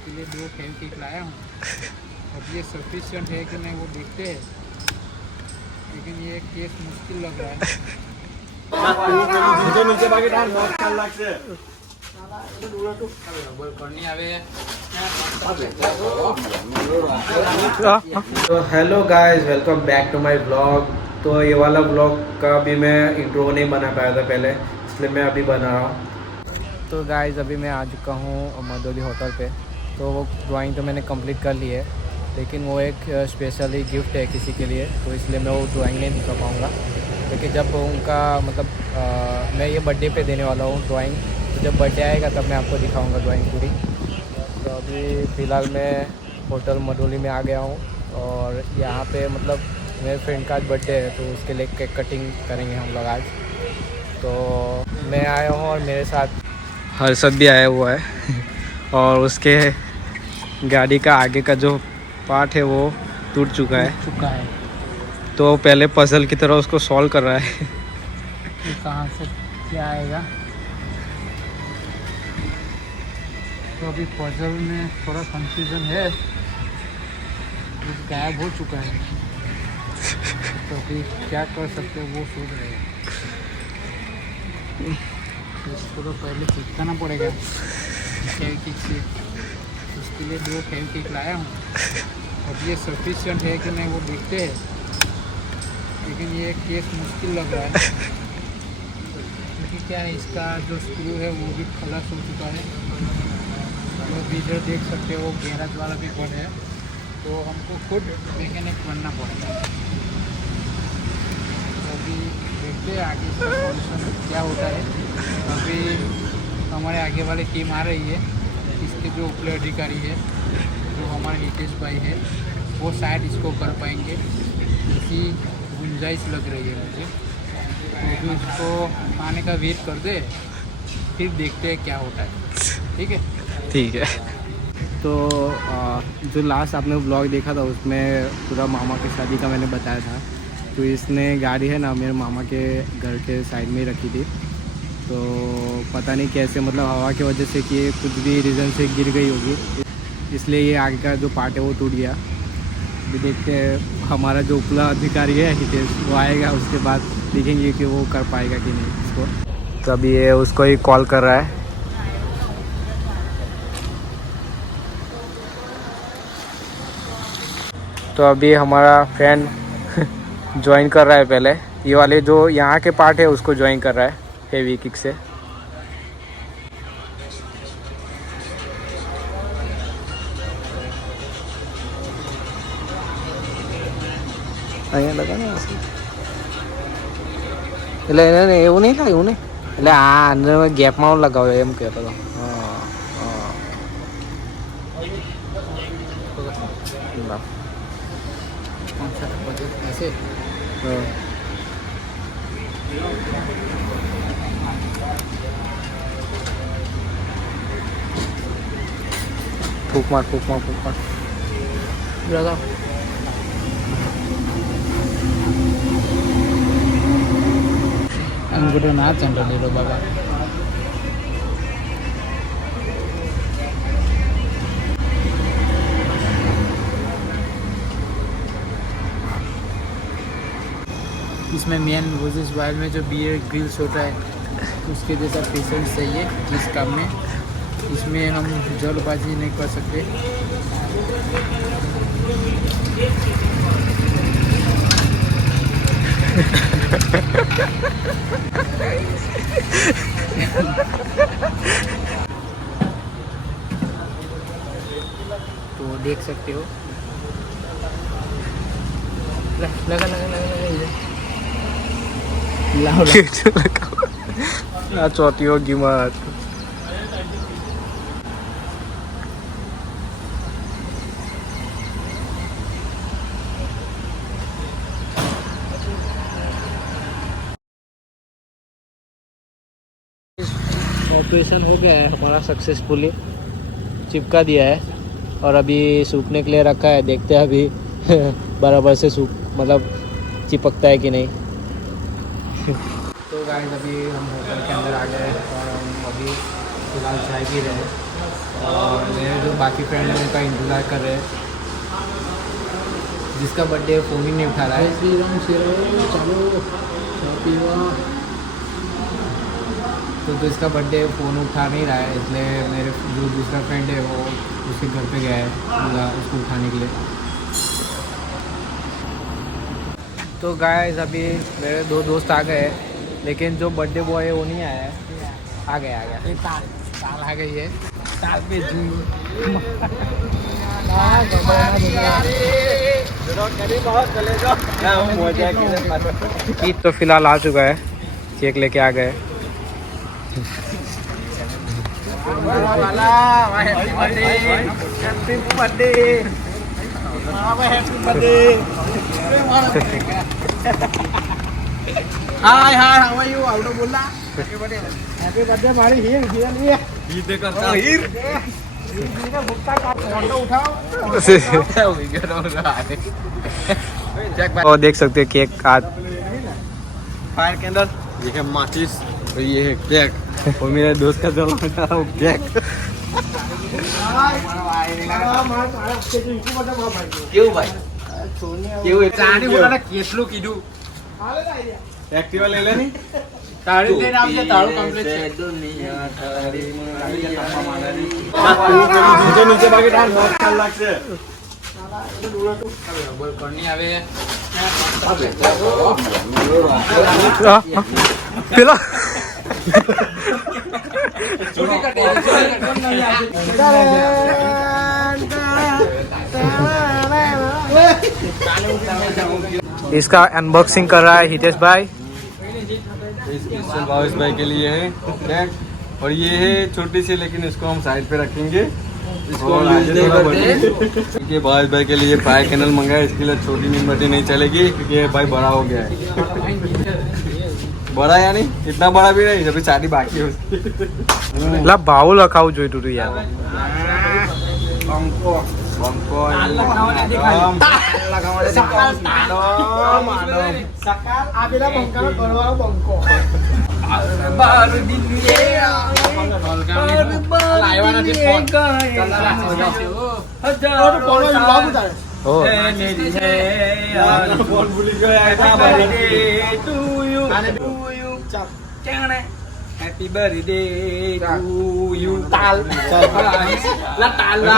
इसके लिए 2 फेविक्विक लाया हूँ। अब ये सफिशिएंट है कि नहीं वो देखते हैं, लेकिन ये केस मुश्किल लग रहा है। तो hello guys, welcome back to my vlog. तो ये वाला व्लॉग का भी मैं इंट्रो नहीं बना पाया था पहले, इसलिए मैं अभी बना रहा हूँ। तो गाइस अभी मैं आ चुका हूँ मदोली होटल पे। तो वो ड्राइंग तो मैंने कंप्लीट कर ली है, लेकिन वो एक स्पेशली गिफ्ट है किसी के लिए, तो इसलिए मैं वो ड्राइंग नहीं दिखा पाऊँगा। क्योंकि जब उनका मतलब मैं ये बर्थडे पे देने वाला हूँ ड्राइंग, तो जब बर्थडे आएगा तब मैं आपको दिखाऊँगा ड्राइंग पूरी। तो अभी फ़िलहाल मैं होटल मदोली में आ गया हूँ, और यहाँ पे मतलब मेरे फ्रेंड का आज बर्थडे है, तो उसके लिए केक कटिंग करेंगे हम लोग आज। तो मैं आया हूँ और मेरे साथ हर्षद भी आया हुआ है और उसके गाड़ी का आगे का जो पार्ट है वो टूट चुका है। तो पहले पजल की तरह उसको सॉल्व कर रहा है कि कहाँ से क्या आएगा। तो अभी पजल में थोड़ा कंफ्यूजन है, कुछ गायब हो चुका है, तो अभी क्या कर सकते हैं वो सोच रहे हैं। तो इसको तो पहले चिपकाना पड़ेगा फेविक्विक से, उसके लिए 2 फेविक्विक लाया हूँ। अब ये सफिशिएंट है कि नहीं वो देखते हैं, लेकिन ये केस मुश्किल लग रहा है, क्योंकि क्या है, इसका जो स्क्रू है वो भी खलास हो चुका है। तो इधर देख सकते हो वो गैराज वाला भी बंद है, तो हमको खुद मैकेनिक बनना पड़ेगा। तो अभी देखते हैं आगे इसका सॉल्यूशन क्या होता है। अभी हमारे आगे वाली टीम आ रही है, इसके जो उपले अधिकारी है, जो हमारे हितेश भाई है, वो शायद इसको कर पाएंगे, क्योंकि गुंजाइश लग रही है मुझे। तो जो इसको आने का वेट कर दे, फिर देखते हैं क्या होता है। ठीक है। तो जो लास्ट आपने व्लॉग देखा था उसमें पूरा मामा की शादी का मैंने बताया था। तो इसने गाड़ी है ना मेरे मामा के घर के साइड में ही रखी थी, तो पता नहीं कैसे मतलब हवा की वजह से कि कुछ भी रीज़न से गिर गई होगी, इसलिए ये आगे का जो पार्ट है वो टूट गया। अभी देखते हैं हमारा जो उपला अधिकारी है हितेश, वो आएगा, उसके बाद देखेंगे कि वो कर पाएगा कि नहीं इसको। तो अभी ये उसको ही कॉल कर रहा है। तो अभी हमारा फ्रेंड ज्वाइन कर रहा है, पहले ये वाले जो यहाँ के पार्ट है उसको ज्वाइन कर रहा है फेविक्विक से। અહીંયા લગા ને એટલે એને એવું નહીં લાગ્યું ને, એટલે આ અંદર ગેપમાં લગાવ્યો એમ કહેતો હતો। फूक मार लगा। अंगूठो ना चंडो ले लो बाबा। इसमें मेन रोजेस वाइल में जो बियर ग्रिल्स होता है, उसके जैसा पेशेंस चाहिए इस काम में। इसमें हम जल्दबाजी नहीं कर सकते। तो देख सकते हो, लगा चौथी होगी मार। ऑपरेशन हो गया है हमारा, सक्सेसफुली चिपका दिया है, और अभी सूखने के लिए रखा है। देखते हैं अभी बराबर से सूख मतलब चिपकता है कि नहीं। तो गाइस अभी हम होटल के अंदर आ गए और हम अभी फ़िलहाल चाय पी रहे हैं। और मेरे जो बाकी फ्रेंड है उनका इंतज़ार कर रहे हैं। जिसका बर्थडे है फ़ोन ही नहीं उठा रहा है। श्री राम चलो तो इसका बर्थडे फ़ोन उठा नहीं रहा है, इसलिए मेरे जो दूसरा फ्रेंड है वो उसके घर पे गया है उसको उठाने के लिए। तो गाइस अभी मेरे 2 दोस्त आ गए, लेकिन जो बर्थडे बॉय है वो नहीं आया है। आ गया ताल आ गई है। ताल पे ईद तो फिलहाल आ चुका है, केक लेके आ गए। Hi how are you out बोला हैप्पी बर्थडे हमारी हीर लिए हीर देखो हीर का भुट्टा का फोटो उठाओ। और देख सकते हैं केक आज फायर के अंदर ये है माचिस और ये है केक और मेरे दोस्त का जला वो केक। क्यों भाई क्यों जाने बोला ना કેટલું કીધું एक्टिवा ले लेनी ताड़ी दे नाम से ताड़ू कंप्लीट है दुनिया ताड़ी मारी तप्पा मारी नीचे नीचे बाकी डाल बहुत अच्छा लगছে बोल करनी आवे પેલા छोटी कटे नहीं आती। इसका अनबॉक्सिंग कर रहा है हितेश भाई। स्पेशल भावेश भाई के लिए है केक और ये है छोटी सी, लेकिन इसको हम साइड पे रखेंगे। इसको ये भावेश भाई के लिए पाई कैनल मंगाया, इसके लिए छोटी मोमबत्ती नहीं चलेगी क्योंकि ये भाई बड़ा हो गया है। बड़ा यानी इतना बड़ा भी नहीं, अभी शादी बाकी है उसकी। ला बाउल रखाऊ जो तू यार बंको बंको सकाल आबेला बंका करवा बंको बार दिन ये लाइवा ना फोन और फोन में ब्लॉग उतार ओ मेरी है यार फोन भूल गया था birthday to you happy birthday to you ताल ला ताल ला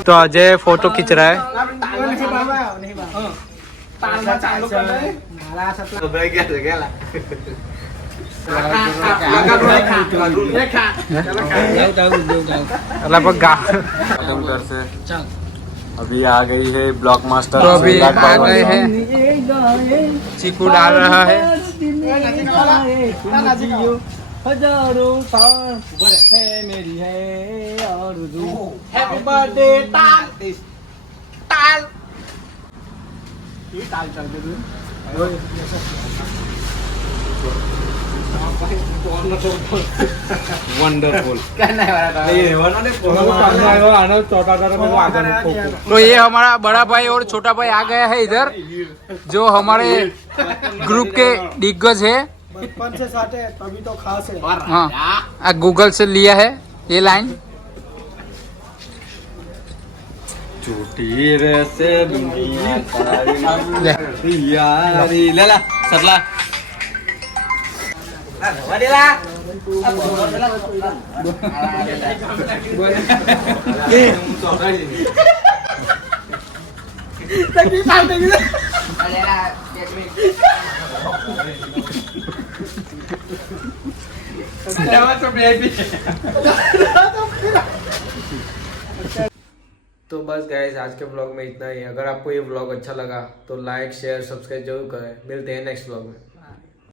तो अजय फोटो खींच रहा है। आजमगढ़ से अभी आ गई है ब्लॉक मास्टर। तो अभी आ गए हैं, चीकू डाल रहा है। हजारों साल है मेरी है और हैप्पी बर्थडे ताल ताल ये ताल चल के वंडरफुल तो ये हमारा बड़ा भाई और छोटा भाई आ गया है इधर, जो हमारे ग्रुप के दिग्गज है। बचपन से साथ है तभी तो खास है। हाँ गूगल से लिया है ये लाइन। छोटी रे से दुनिया तारी यारी लेला सरला तो बस गाइस आज के व्लॉग में इतना ही। अगर आपको ये व्लॉग अच्छा लगा तो लाइक शेयर सब्सक्राइब जरूर करें। मिलते हैं नेक्स्ट व्लॉग में।